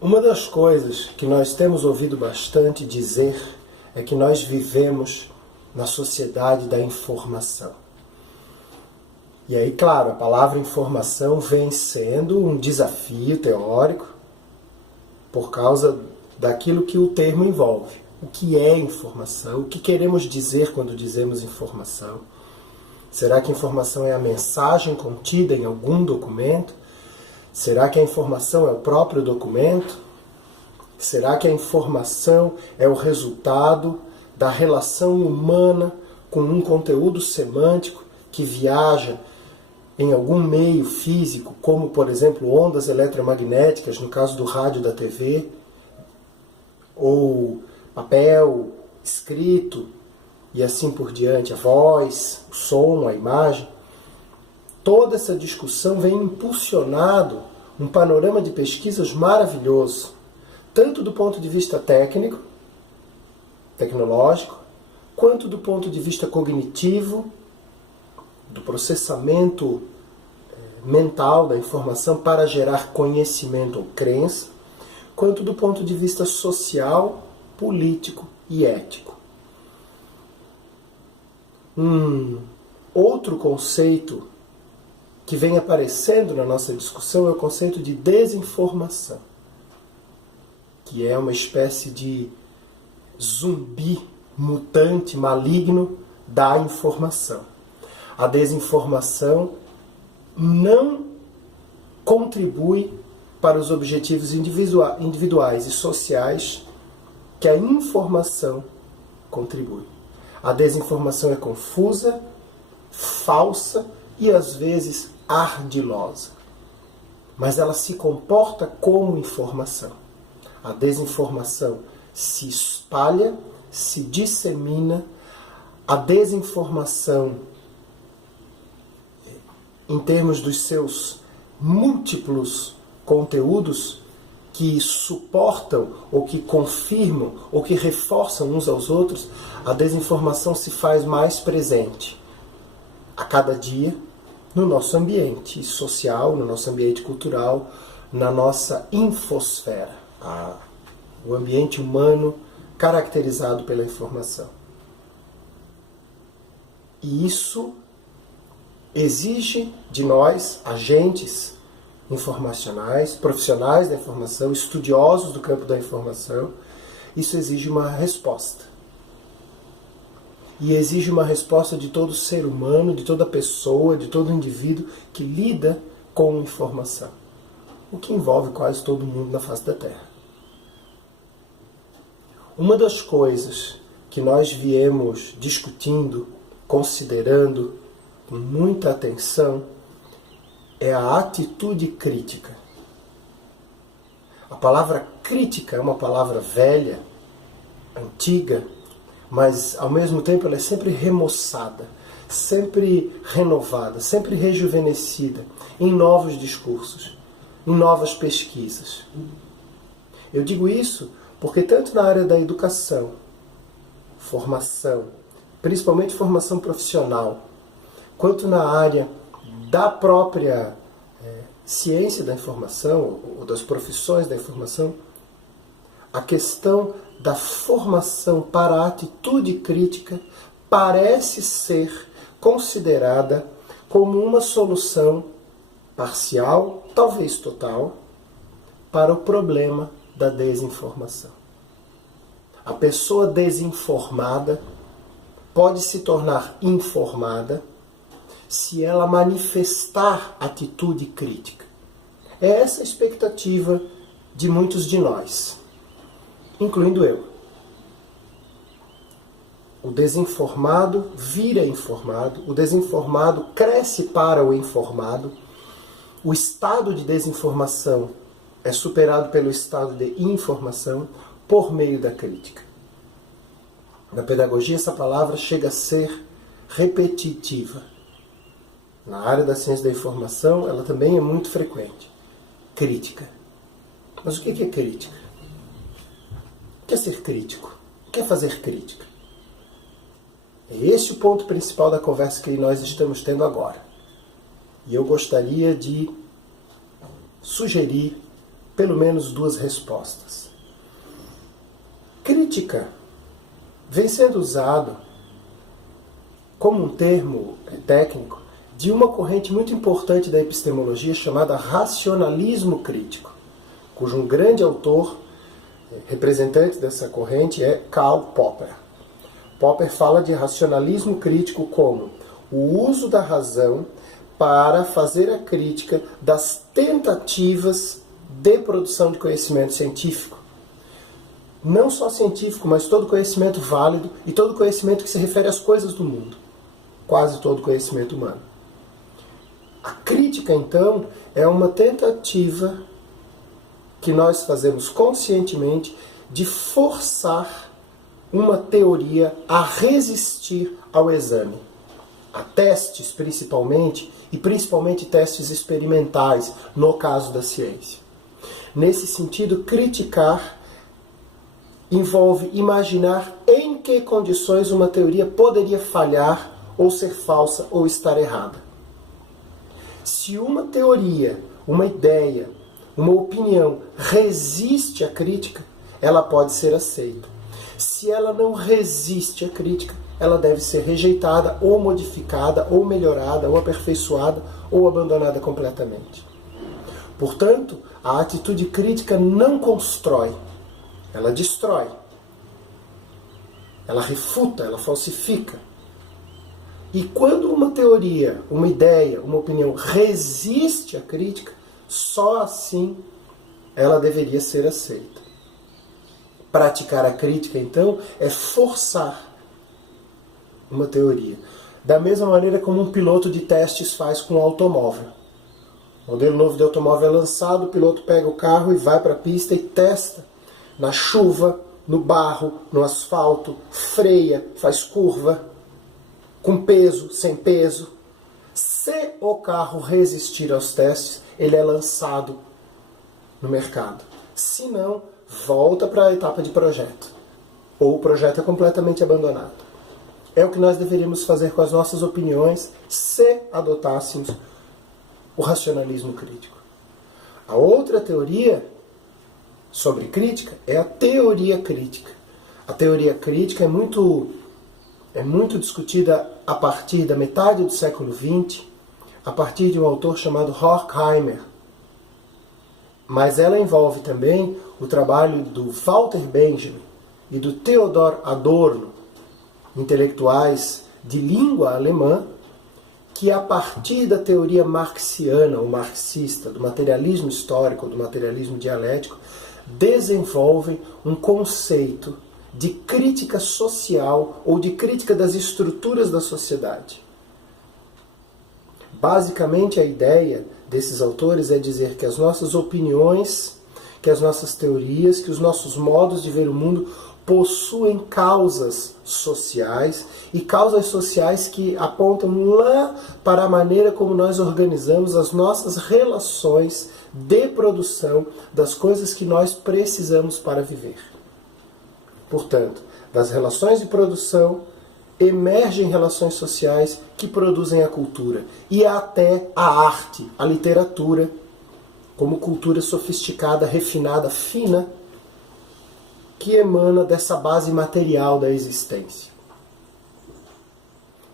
Uma das coisas que nós temos ouvido bastante dizer é que nós vivemos na sociedade da informação. E aí, claro, a palavra informação vem sendo um desafio teórico por causa daquilo que o termo envolve. O que é informação? O que queremos dizer quando dizemos informação? Será que informação é a mensagem contida em algum documento? Será que a informação é o próprio documento? Será que a informação é o resultado da relação humana com um conteúdo semântico que viaja em algum meio físico, como, por exemplo, ondas eletromagnéticas, no caso do rádio da TV, ou papel, escrito, e assim por diante, a voz, o som, a imagem? Toda essa discussão vem impulsionado um panorama de pesquisas maravilhoso, tanto do ponto de vista técnico, tecnológico, quanto do ponto de vista cognitivo, do processamento mental da informação para gerar conhecimento ou crença, quanto do ponto de vista social, político e ético. Outro conceito que vem aparecendo na nossa discussão é o conceito de desinformação, que é uma espécie de zumbi mutante, maligno da informação. A desinformação não contribui para os objetivos individuais e sociais que a informação contribui. A desinformação é confusa, falsa e às vezes ardilosa, mas ela se comporta como informação. A desinformação se espalha, se dissemina. A desinformação, em termos dos seus múltiplos conteúdos que suportam ou que confirmam ou que reforçam uns aos outros, a desinformação se faz mais presente a cada dia no nosso ambiente social, no nosso ambiente cultural, na nossa infosfera, o ambiente humano caracterizado pela informação. E isso exige de nós, agentes informacionais, profissionais da informação, estudiosos do campo da informação, isso exige uma resposta. E exige uma resposta de todo ser humano, de toda pessoa, de todo indivíduo que lida com informação, o que envolve quase todo mundo na face da Terra. Uma das coisas que nós viemos discutindo, considerando com muita atenção, é a atitude crítica. A palavra crítica é uma palavra velha, antiga, mas ao mesmo tempo ela é sempre remoçada, sempre renovada, sempre rejuvenescida em novos discursos, em novas pesquisas. Eu digo isso porque tanto na área da educação, formação, principalmente formação profissional, quanto na área da própria ciência da informação, ou das profissões da informação, a questão da formação para a atitude crítica parece ser considerada como uma solução parcial, talvez total, para o problema da desinformação. A pessoa desinformada pode se tornar informada se ela manifestar atitude crítica. É essa a expectativa de muitos de nós, incluindo eu. O desinformado vira informado, o desinformado cresce para o informado, o estado de desinformação é superado pelo estado de informação por meio da crítica. Na pedagogia, essa palavra chega a ser repetitiva. Na área da ciência da informação, ela também é muito frequente. Crítica. Mas o que é crítica? O que é ser crítico? O que é fazer crítica? É esse o ponto principal da conversa que nós estamos tendo agora. E eu gostaria de sugerir pelo menos duas respostas. Crítica vem sendo usado como um termo técnico de uma corrente muito importante da epistemologia chamada racionalismo crítico, cujo um grande autor, representante dessa corrente, é Karl Popper. Popper fala de racionalismo crítico como o uso da razão para fazer a crítica das tentativas de produção de conhecimento científico. Não só científico, mas todo conhecimento válido e todo conhecimento que se refere às coisas do mundo. Quase todo conhecimento humano. A crítica, então, é uma tentativa que nós fazemos conscientemente de forçar uma teoria a resistir ao exame. A testes, principalmente, e principalmente testes experimentais, no caso da ciência. Nesse sentido, criticar envolve imaginar em que condições uma teoria poderia falhar, ou ser falsa, ou estar errada. Se uma teoria, uma ideia, uma opinião resiste à crítica, ela pode ser aceita. Se ela não resiste à crítica, ela deve ser rejeitada, ou modificada, ou melhorada, ou aperfeiçoada, ou abandonada completamente. Portanto, a atitude crítica não constrói, ela destrói. Ela refuta, ela falsifica. E quando uma teoria, uma ideia, uma opinião resiste à crítica, só assim ela deveria ser aceita. Praticar a crítica, então, é forçar uma teoria. Da mesma maneira como um piloto de testes faz com um automóvel. O modelo novo de automóvel é lançado, o piloto pega o carro e vai para a pista e testa na chuva, no barro, no asfalto, freia, faz curva, com peso, sem peso. Se o carro resistir aos testes, ele é lançado no mercado. Se não, volta para a etapa de projeto. Ou o projeto é completamente abandonado. É o que nós deveríamos fazer com as nossas opiniões se adotássemos o racionalismo crítico. A outra teoria sobre crítica é a teoria crítica. A teoria crítica é muito discutida a partir da metade do século XX, a partir de um autor chamado Horkheimer. Mas ela envolve também o trabalho do Walter Benjamin e do Theodor Adorno, intelectuais de língua alemã, que a partir da teoria marxiana ou marxista, do materialismo histórico, do materialismo dialético, desenvolvem um conceito de crítica social ou de crítica das estruturas da sociedade. Basicamente, a ideia desses autores é dizer que as nossas opiniões, que as nossas teorias, que os nossos modos de ver o mundo possuem causas sociais, e causas sociais que apontam lá para a maneira como nós organizamos as nossas relações de produção das coisas que nós precisamos para viver. Portanto, das relações de produção emergem relações sociais que produzem a cultura e até a arte, a literatura, como cultura sofisticada, refinada, fina, que emana dessa base material da existência.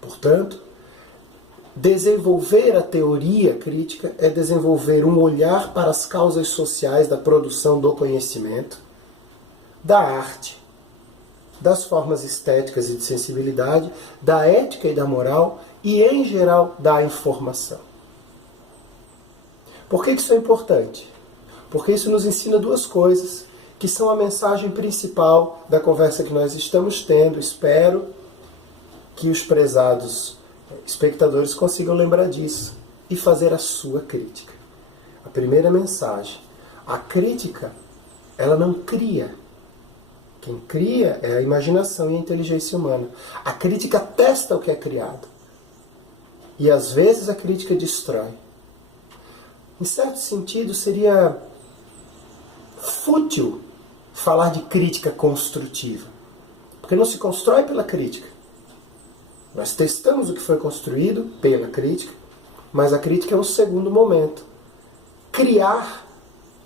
Portanto, desenvolver a teoria crítica é desenvolver um olhar para as causas sociais da produção do conhecimento, da arte, das formas estéticas e de sensibilidade, da ética e da moral e, em geral, da informação. Por que isso é importante? Porque isso nos ensina duas coisas que são a mensagem principal da conversa que nós estamos tendo. Espero que os prezados espectadores consigam lembrar disso e fazer a sua crítica. A primeira mensagem: a crítica, ela não cria. Quem cria é a imaginação e a inteligência humana. A crítica testa o que é criado. E às vezes a crítica destrói. Em certo sentido, seria fútil falar de crítica construtiva. Porque não se constrói pela crítica. Nós testamos o que foi construído pela crítica, mas a crítica é um segundo momento. Criar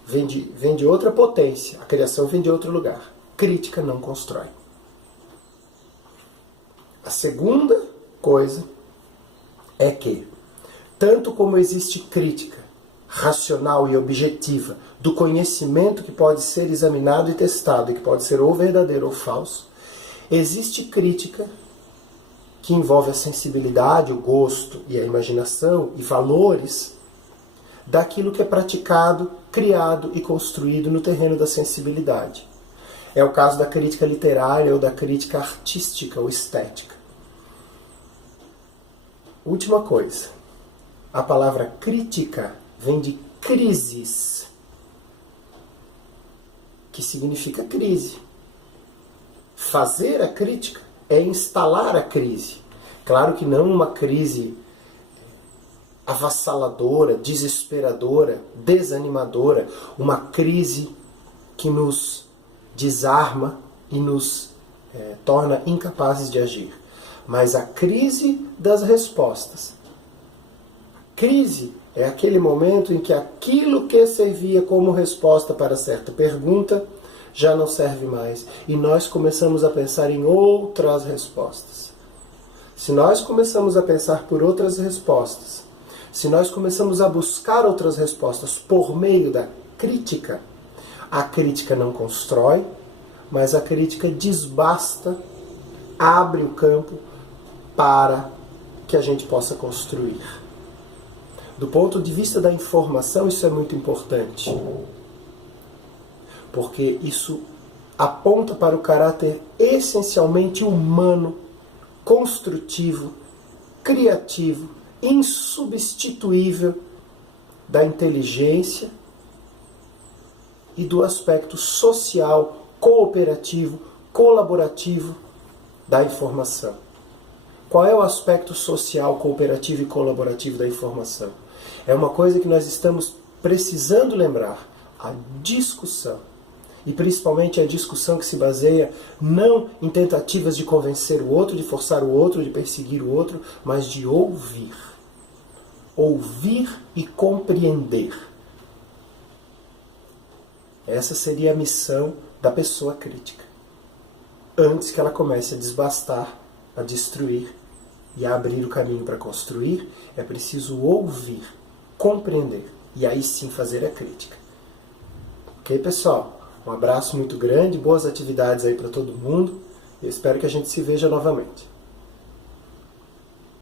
vem de outra potência, a criação vem de outro lugar. Crítica não constrói. A segunda coisa é que, tanto como existe crítica racional e objetiva do conhecimento que pode ser examinado e testado e que pode ser ou verdadeiro ou falso, existe crítica que envolve a sensibilidade, o gosto e a imaginação e valores daquilo que é praticado, criado e construído no terreno da sensibilidade. É o caso da crítica literária ou da crítica artística ou estética. Última coisa, a palavra crítica vem de crisis, que significa crise. Fazer a crítica é instalar a crise. Claro que não uma crise avassaladora, desesperadora, desanimadora, uma crise que nos desarma e nos torna incapazes de agir. Mas a crise das respostas. A crise é aquele momento em que aquilo que servia como resposta para certa pergunta já não serve mais. E nós começamos a pensar em outras respostas. Se nós começamos a pensar por outras respostas, se nós começamos a buscar outras respostas por meio da crítica, a crítica não constrói, mas a crítica desbasta, abre o campo para que a gente possa construir. Do ponto de vista da informação, isso é muito importante, porque isso aponta para o caráter essencialmente humano, construtivo, criativo, insubstituível da inteligência e do aspecto social, cooperativo, colaborativo da informação. Qual é o aspecto social, cooperativo e colaborativo da informação? É uma coisa que nós estamos precisando lembrar, a discussão. E principalmente a discussão que se baseia não em tentativas de convencer o outro, de forçar o outro, de perseguir o outro, mas de ouvir. Ouvir e compreender. Essa seria a missão da pessoa crítica. Antes que ela comece a desbastar, a destruir e a abrir o caminho para construir, é preciso ouvir, compreender e aí sim fazer a crítica. Ok, pessoal? Um abraço muito grande, boas atividades aí para todo mundo. Eu espero que a gente se veja novamente.